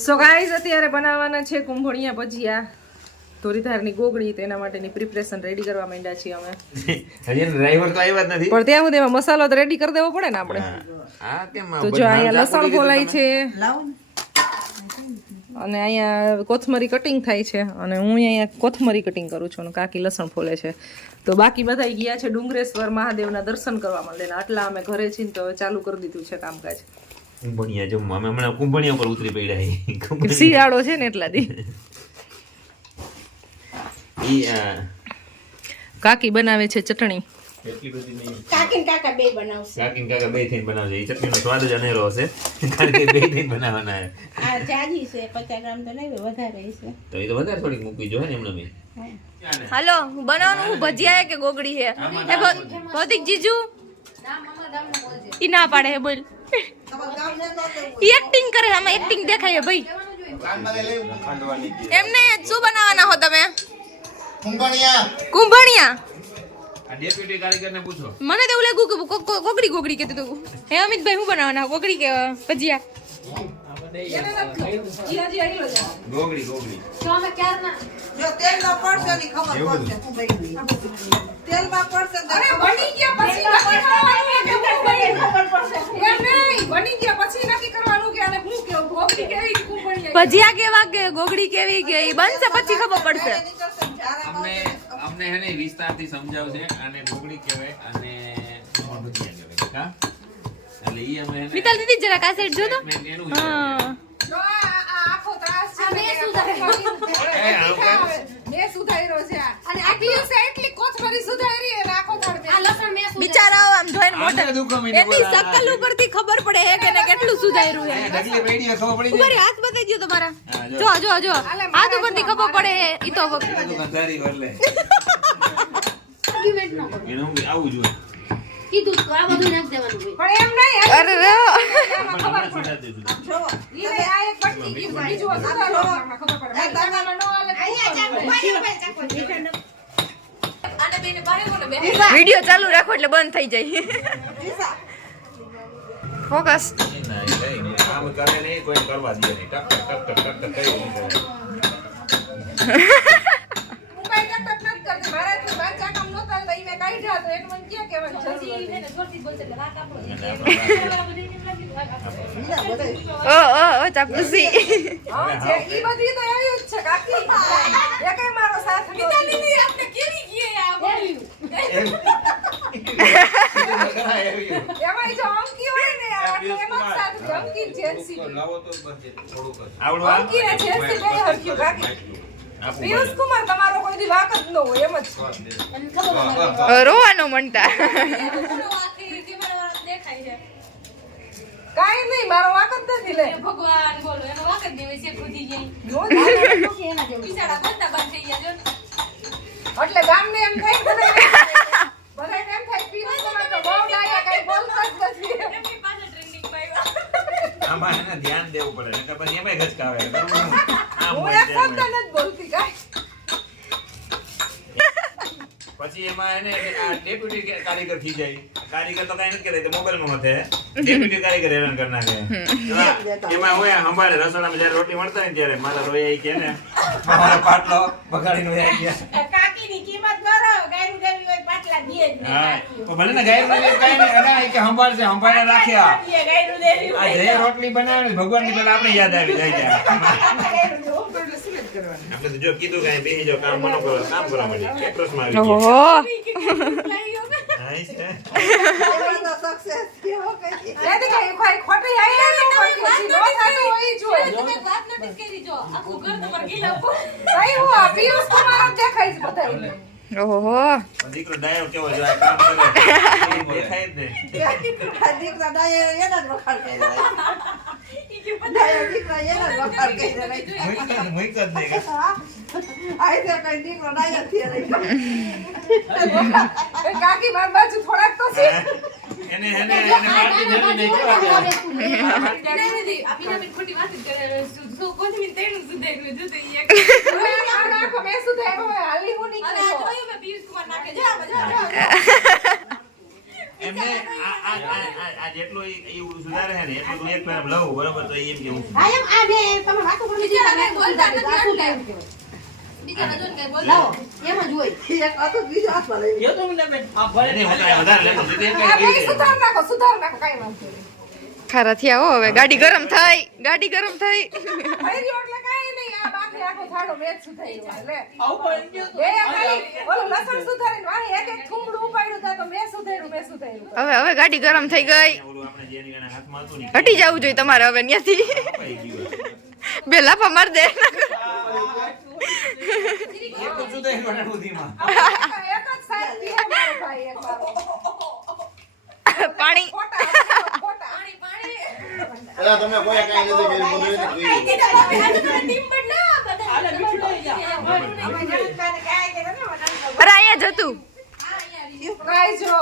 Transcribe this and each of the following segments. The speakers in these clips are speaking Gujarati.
સો ગાઈઝ અત્યારે બનાવવાના છે કુંભણિયા ભજીયા. ધોરીધારની ગોગડી તેના માટેની પ્રિપરેશન રેડી કરવા માંડ્યા છીએ અમે. હજી ડ્રાઈવર તો આવ્યા જ નથી. પણ ત્યાં સુધી મસાલો તો રેડી કરી દેવો પડે ને આપણે. તો જો અહીંયા લસણ ફોલાય છે. અને અહીંયા કોથમરી કટિંગ થાય છે. અને હું અહીંયા કોથમરી કટિંગ કરું છું અને કાકી લસણ ફોલે છે. તો બાકી બધા ગયા છે ડુંગરેશ્વર મહાદેવના દર્શન કરવા માટે આટલા અમે ઘરે છીએ ને તો હવે ચાલુ કરી દીધું છે કામકાજ. કુંભણિયા જમવા અમે હમણાં કુંભણિયા ઉપર ઉતરી પડ્યા છે. શિયાળો છે ને એટલા દી. કાકી બનાવે છે ચટણી. એટલી બધી નહીં. કાકી કાકા બે બનાવશે. કાકી ને કાકા બે થઈને બનાવશે. એ ચટણીનો સ્વાદ જ અનેરો હશે. કારણ કે બે થઈને બનાવવાના છે. આ જાજી છે પચાસ ગ્રામ તો નહીં વધારે છે. તો એ તો વધારે થોડીક મૂકવી જોઈએ ને એમને બી. હાલો બનાવવાનું? હું ભજીયા કે ગોગડી ભ- ભૌતિક જીજુ? ઈ ના પાડે હે બોલ. એક્ટિંગ કરે આમાં એક્ટિંગ દેખાય ભાઈ. એમને શું બનાવવાના હો તમે? કુંભણિયા. આ ડેપ્યુટી કારીગરને પૂછો મને તો એવું લાગ્યું કે કોકડી કોકડી ગોગડી ગોગડી હે અમિતભાઈ શું બનાવવાના? કોકડી કે ભજીયા? ગોગડી ગોગડી જો તેલમાં પડશે ની ખબર પડશે. હું બની ગઈ. તેલમાં પડશે તો ખબર ભજીયા કેવા કે ગોગડી કેવી કે ઈ બનશે પછી ખબર પડશે. અમને અમને હે ને વિસ્તારથી સમજાવશે અને ગોગડી કહેવાય અને ભજીયા કહેવાય કા એટલે ઈ અમે મિતાલ દીદી જરા કાસેટ જો તો મેં એનું જ હા એ આવું બિચારાઓ આમ જોઈને મોઢા એની. શકલ ઉપરથી ખબર પડે હે કે ને કેટલું સુધાર્યું હે. અહીંયા ઢગલી ખબર પડી ઉપર હાથ બતાવી દ્યો તમારા. જો. જો જો હાથ ઉપરથી ખબર પડે હે ઈ તો એ તો ગંધારી વરલે. એનું આવું જોઈએ કીધું તો આ બધું નાખ દેવાનું હોય અરે રે પણ હમણાં સુધારી દઈશું. જોવો. વિડિયો ચાલુ રાખો એટલે બંધ થઈ જાય ફોકસ કરે નહીં, કોઈ કરવા દે નહીં. ટક, ટક, ટક, ટક, ટક, ટક કરી નહીં કરે. બીજા બધાય. ઓ ઓ ઓ ચાપુસી ખરા એવી. આવડું આ? આપવું પડે. કુમાર તમારો કોઈ દી વાક જ ન હોય એમ જ. રોવાનો મનતા. કાઈ નહીં મારો વાક જ નથી લે. ભગવાન બોલો એનો વાક જ દેવે છે ખુદી ગઈ. બિચારા બધા બંધ થઈ ગયા જો. એટલે ગામને એમ થાય કે બધાને એમ થાય પીસ કુમાર તો બહુ ડાયા કઈ બોલતા જ નથી. એમની પાસે trending માં આમાં એને ધ્યાન દેવું પડે પછી એમાંય ગચકાવે. બરાબર? આમ હું એક શબ્દ નથી બોલતી કાઈ. પછી એમાં એને આ ડેપ્યુટી કારીગર થઈ જાય. કારીગર તો કઈ નથી કરતા, મોબાઈલમાં મથે ડેપ્યુટી કારીગર હેરાન કરી નાખે એમાં- એમાં હોય. સંભાળે રસોડામાં જયારે રોટી મળતા હોય ને ત્યારે. મારા રોયા કે ને. મારો પાટલો બગાડીને વયા ગયા. કાકીની કિંમત કરો ગાયનું દેવી હોય પાટલા દે જ નહીં હા. તો ભલે ને કઈ નહીં. અલા, કે સંભાળશે સંભાળે રાખ્યા. આ જે રોટલી બનાવે ને ભગવાનની પેલા આપણે યાદ આવી જાય. ત્યાં આપણે તો જો કીધું કે બેસી જાઓ કામ મનો કરો કામ કરવા પ્રશ્ન આવી ગયો. ઓહો કરી. જો. જ પણ દીકરો ડાયો કેવો આ કામ કરે. દેખાય જ ને આ ડાયો એના જ વખાણ કર્યા. જ જ- જ કાકી માર બાજુ થોડાક તો છે એને એને એને મારતી ધરી નહીં કેવા ગયા. એને નથી, આ પિરામિડ ખોટી વાત કરે. શું- શું કોથમીર તેનું સુધાર્યું, જો તો એક. આ નાખો મેં સુધાર્યો હવે હાલી હું અને નીકળી આ. જોયું મેં કુમાર નાખે. જો, જો. એમને આ આ આ- આ- આ જેટલું ઈ ઈ સુધારે છે ને એટલું એક વાર લઉં બરોબર? તો એમ કે હા, એમ આ બે તમે બીજા બધું કઈ બોલ એમ જ હોય. એક હતું બીજું હાથમાં લઈ એની હું વધારે લેતો નથી, એમ આ સુધાર નાખો સુધાર નાખો કાંઈ વાંધો નહીં. ખારા થયા હો હવે ગાડી ગરમ થઈ ગાડી ગરમ થઈ. એટલે આખો થાળો મેચ સુધાર્યો લે. બે આ ખાલી ઓલું લસણ સુધારીને વાહી એક એક થૂમડું ઉપાડ્યું તા તો મેં સુધાર્યું મેં સુધાર્યું. હવે હવે ગાડી ગરમ થઈ ગઈ. આપણે જે એના હાથમાં હતું ને, હટી જવું જોઈએ તમારે હવે ત્યાંથી બે લાફા માર દે. પાણી. પાણી પાણી. તમે કોઈ કાંઈ નથી કર્યું, બધું એને કર્યું. ટીમ બદલા બધા અરે અહીંયા જતું હતું. ગાઈસ જો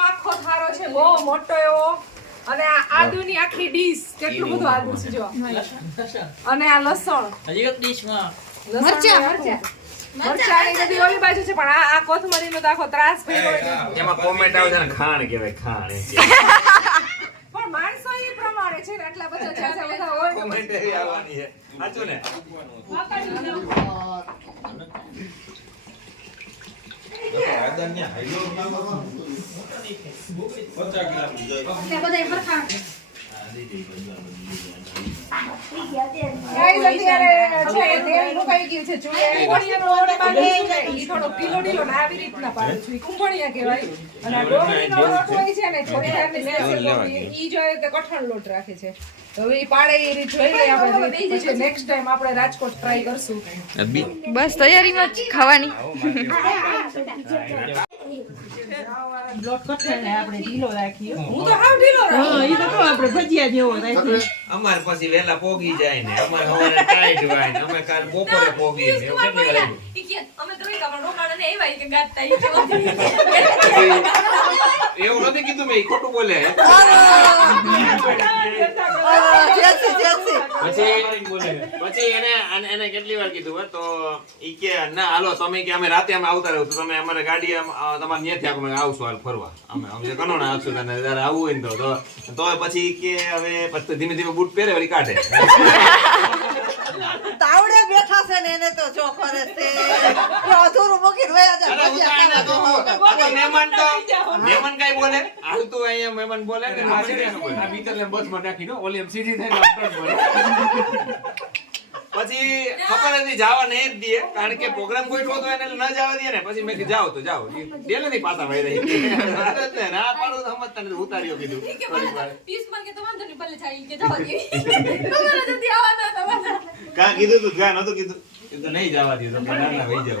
આખો થારો છે બહુ મોટો એવો. અને આ આદુની આખી ડીશ કેટલું બધું આદુ છે જો. અને આ લસણ. હજી એક ડીશમાં મરચા. મરચાની બધી ઓલી બાજુ છે પણ આ આ કોથમરીનો તો આખો ત્રાસ ભેગો છે. એમાં comment આવે છે ને ખાણ કહેવાય, ખાણ એમ કે. પણ માણસો એ પ્રમાણે છે ને આટલા બધા જ્યાં બધા હોય. કોમેન્ટ એવી આવવાની છે. સાચું ને? ગાઈસ કઠણ લોટ રાખે છે હવે પાડે એ રીત જોઈ લઈએ આપણે નેક્સ્ટ ટાઈમ આપણે રાજકોટ ટ્રાય કરશું બસ તૈયારીમાં જ ખાવાની હું તો હાવ ઢીલો રાખું અમારે પછી વહેલા પોગી જાય ને. અમારે સવારે ટાઈટ હોય ને. અમે કાલ બપોરે પોગી ને. એવું કેટલી વાર આવ્યું? અમે તો એક કામ રોકાણ ને એવા કે ગાતા ઈ નથી કીધું મેં ખોટું બોલે. કેટલી વાર કીધું તો ઈ કે, ના, હાલો, તમે કે અમે રાતે અમે આવતા રહો તો તમે અમારે ગાડી તમારે ન્યાથી અમે આવશું, હાલ ફરવા. આવશું તને ને તો પછી કે, હવે ધીમે ધીમે બૂટ પહેરે, વળી કાઢે. તાવડે બેઠા છે ને એને તો જો કરે છે. તો અધૂરું મૂકીને વયા જાય અરે હું તો આને તો કહું, આ તો મહેમાન તો મહેમાન કાંઈ બોલે? હાલતું અહીંયા મહેમાન બોલે ને મહેમાન પછી ખબર હતી જવા નહીં જ દે કારણ કે પ્રોગ્રામ કોઈ તો એને ન જવા દે ને. પછી મેં કીધું જાઓ તો જાઓ. ડેલે નહીં પાછા ભાઈ રહી. ના પાડું તો સમજતા નથી ઉતાર્યો કીધું. કા પીસમાં કે તો વાંધો નહીં ભલે જાય ઈ કે જવા દે તમારા જલ્દી તમારા. કાં કીધું તું? ધ્યાન હતું કીધું? એ તો નહીં જવા દે તો ના ના વહી જાવ.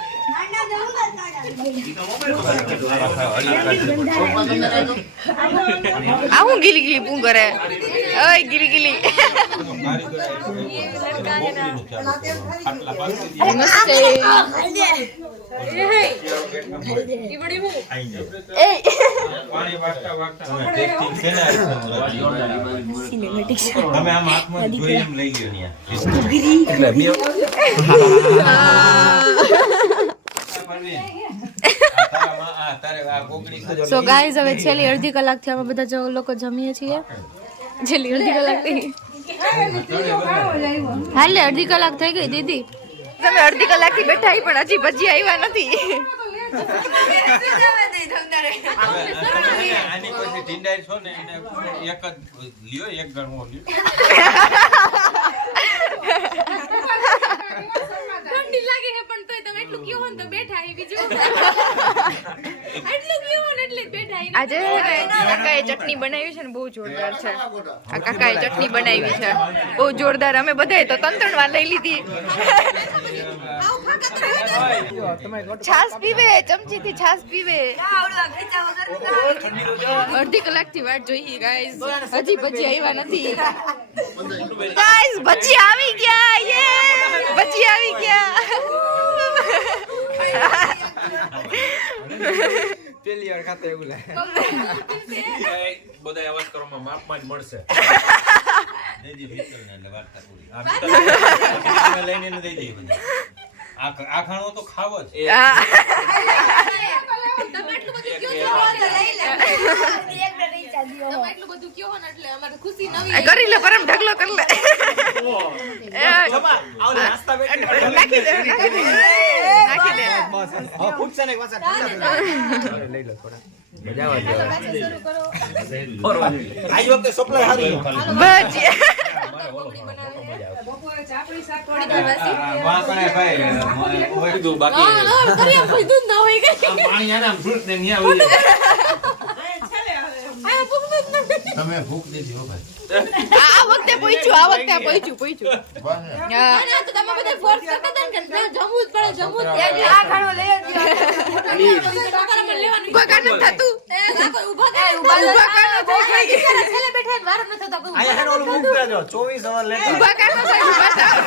આ હું ગીલી ગીલી પૂ કરે. ઓય ગીલી ગીલી. નમસ્તે. છે. ઈ વળી હું એ તમે આમ હાથમાં જોઈ એમ લઈ ગયો ત્યાં તારામાં આ તારે આ કોકડી સો ગાઈઝ હવે છેલ્લી અડધી કલાકથી અમે બધા જો લોકો જમીએ છીએ. છેલ્લી અડધી કલાકથી હાલે, અડધી કલાક થઈ ગઈ, દીદી. તમે અડધી કલાકથી બેઠા હી, પણ હજી ભજી આવ્યા નથી. આની પછી ટીંડાઈ છો ને એને એક જ લ્યો એક ગણવો લ્યો ઠંડી લાગે છે પણ તોય તમે એટલું કયો ને તો બેઠા હી બીજું એટલું કયો ને એટલે બેઠા હી આજે કાકાએ ચટણી બનાવી છે ને બહુ જોરદાર છે. આ કાકાએ ચટણી બનાવી છે. બહુ જોરદાર. અમે બધાએ તો ત્રણ ત્રણ વાર લઈ લીધી. છાસ પીવે ચમચીથી છાસ પીવે. અડધી કલાકથી વાટ જોઈએ ગાઈઝ હજી પછી આવ્યા નથી. ગાઈઝ ભજી આવી ગયા. યે ભજી આવી ગયા. પેલી વાર ખાતે એવું લાગે બધા અવાજ કરવામાં માપમાં જ મળશે. લઈને દઈ દઈએ બધા. આ ખાણો તો ખાવો જ. એટલું બધું કયો ને એટલે અમારે ખુશી નવી કરી લે પરમ ઢગલો કરી લે. નાખી દે નાખી દે. પૂછશે ને લઈ લો થોડા. મજા તમે ભૂખ દીધી હો ભાઈ. આ વખતે પૂછ્યું આ વખતે પૂછ્યું પૂછ્યું. બસ તો તમે બધા ફોર્સ કરતા હતા ને કે જમવું જ પડે જમવું જ પડે. આ ખાણો લઈ આવજો કોઈ કામ થતું? ઊભા કરે ઊભા બેઠા ને વાર થતો અહીંયા હેનો ઓલું મૂક દેજો 24 અવર લેટર ઊભા કામ નથી ઊભા થાવ.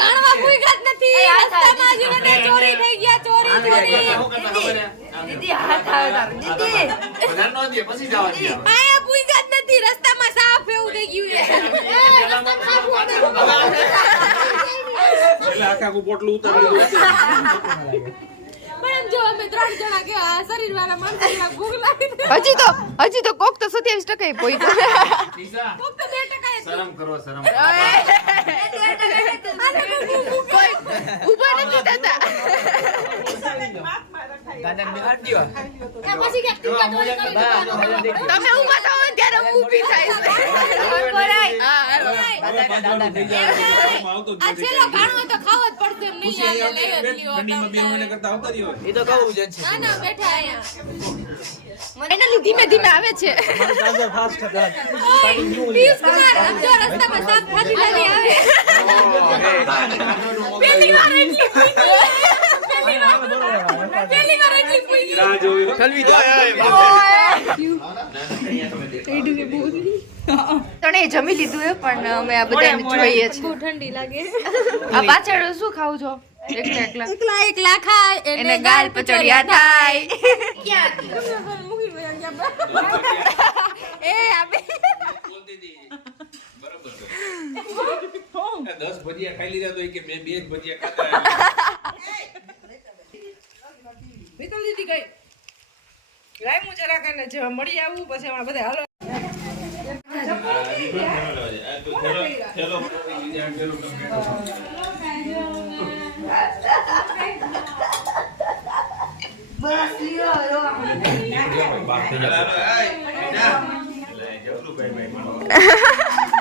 કાણવા કોઈ ગાત નથી. રસ્તામાં જ ચોરી થઈ ગયા ચોરી ચોરી? દીદી હાથ આવે તારો. દીદી. વધારે ન દે, પછી જવા દે. આયા કોઈ ગાત નથી રસ્તામાં સાફ એવું થઈ ગયું છે. રસ્તામાં સાફ એટલે આખા આખું પોટલું ઉતારી દીધું પણ જો અમે ત્રણ જણા કેવા શરીર વાળા માણસો ભૂખ લાગી હજી તો હજી તો કોક તો સત્યાવીસ ટકા પોઈ ઈશા, ફક્ત બે ટકા શરમ કરો શરમ ઊભા નથી થતા દાદા ને દેવાનું. તમે ઊભા ને ત્યારે હું ઊભી થાય છે. હા હાલો. દાદા થઈ આવતો જ આ નથી. છેલ્લો ઘાણો તો ખાવો જ પડશે એમ નહીં. ખુશી આવે લઈ જ અહીંયા લ્યો ઠંડીમાં બે મહિને તમને. કરતા આવતા રહ્યો એ તો કહું જ છે. ના ના બેઠા અહીંયા. ફાઇનલી ધીમે ધીમે આવે છે. રસ્તામાં આવે પહેલી વાર એટલી પૂછી. પહેલી વાર પહેલી વાર એટલી પૂછી. રાહ જોઈ કલવી તો તને જમી લીધું હે પણ અમે આ બધા જોઈએ છે ઠંડી લાગે. આ પાછળ શું ખાવ છો? એકલા એકલા. એકલા એકલા ખાય એને ગાલ પચડિયા થાય. એ આપે. દસ ભજીયા ખાઈ લીધા તો કે મેં બે જ ભજીયા ખાધા. નીકળ દીધી ગઈ. લાઈમું જરા કરીને જે મળી આવું પછી એમાં બધા હાલો.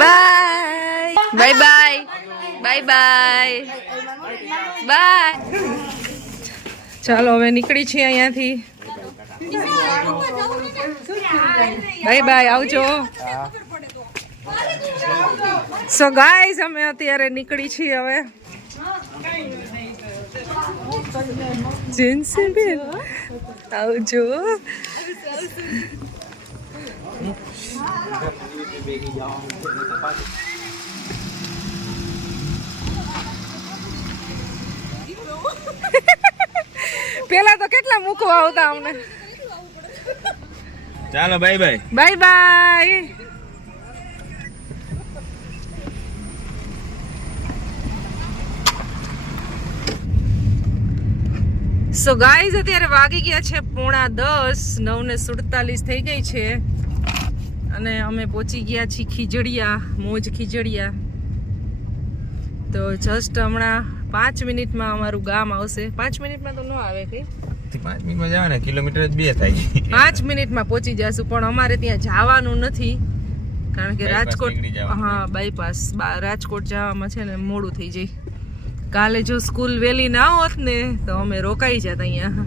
Bye bye bye bye bye bye ચાલો, હવે નીકળી છીએ અહીંયાથી. બાય બાય આવજો. સો ગાઈઝ અમે અત્યારે નીકળી છીએ હવે. જીન્સી બેન આવજો પેલા તો કેટલા મૂકવા આવતા અમને ચાલો bye bye bye bye so guys અત્યારે વાગી ગયા છે પોણા દસ. નવ ને સુડતાલીસ થઈ ગઈ છે. અને અમે પહોંચી ગયા છીએ ખીજડીયા મોજ ખીજડીયા. તો જસ્ટ હમણાં પાંચ મિનિટમાં અમારું ગામ આવશે. પાંચ મિનિટમાં તો ન આવે કઈ. પાંચ મિનિટમાં જવાને કિલોમીટર જ બે થાય. પાંચ મિનિટમાં પહોંચી જશું પણ અમારે ત્યાં જવાનું નથી. કારણ કે રાજકોટ હા બાયપાસ રાજકોટ જવામાં છે ને મોડું થઈ જાય. કાલે જો સ્કૂલ વહેલી ના હોત ને તો અમે રોકાઈ જાત અહીંયા.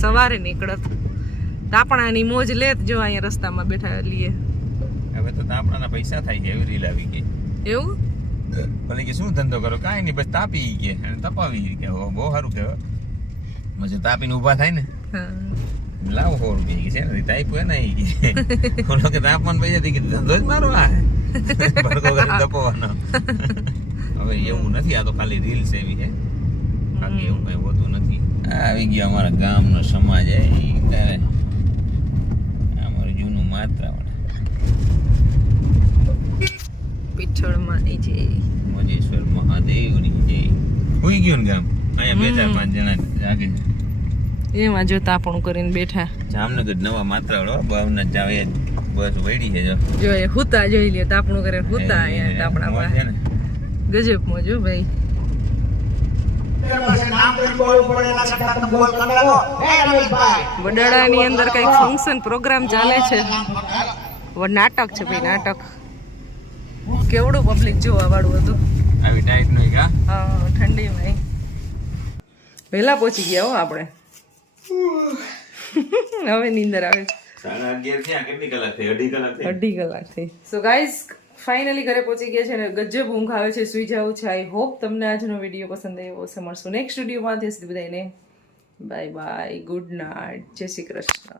સવારે નીકળત. તાપણાની મોજ લેત જો અહીંયા રસ્તામાં બેઠા લઈએ. હવે તો તાપણાના પૈસા થાય છે એવી રીલ આવી ગઈ. એવું? ભલે કે શું ધંધો કરો કાંઈ નહીં બસ તાપી કે અને તપાવી કે હો, બહુ સારું કહેવાય. પછી તાપીને ઊભા થાય ને. લાવ સો રૂપિયા છે ને ટાઈપ હોય ને કે. તાપમાન પૈસા ધંધો જ મારો આ. ભડકો કરી તપવાનો. હવે એવું નથી આ તો ખાલી રીલ્સ એવી છે. બાકી એવું કઈ હોતું નથી. આવી ગયો અમારા ગામનો સમાજ એ ત્યારે અમારું જૂનું માત્રાવણ પીછળમાં એ મજેશ્વર મહાદેવની જે. હોઈ ગયું ને ગામ? અહીંયા બે ચાર પાંચ જણા જાગે એમાં જો તાપણું કરીને બેઠા. જામનગર નવા માત્રાવડો ભાવના જાવે બસ વળી છે જો. જો એ હુતા જોઈ લે તાપણું કરે હુતા અહીંયા તાપણા પાસે. ને. ગજબ મોજો ભાઈ. વડાળાની અંદર કંઈક ફંક્શન પ્રોગ્રામ ચાલે છે. નાટક છે ભાઈ નાટક. કેવડું પબ્લિક જોવા વાળું હતું આવી ટાઈટનું કા? હા ઠંડીમાં વહેલા પહોંચી ગયા હો આપણે. હવે નીંદર આવે. છે સાડા અગિયાર થયા કેટલી કલાક થઈ? અઢી કલાક થઈ. અઢી કલાક થઈ. સો ગાઈઝ ફાઇનલી ઘરે પહોંચી ગયા છે અને ગજબ ઊંઘ આવે છે. સુઈ જવું છે. આઈ હોપ તમને આજનો વીડિયો પસંદ આવ્યો હશે. મળશું નેક્સ્ટ વિડીયોમાં ત્યાં સુધી બધાને બાય બાય ગુડ નાઇટ જય શ્રી કૃષ્ણ.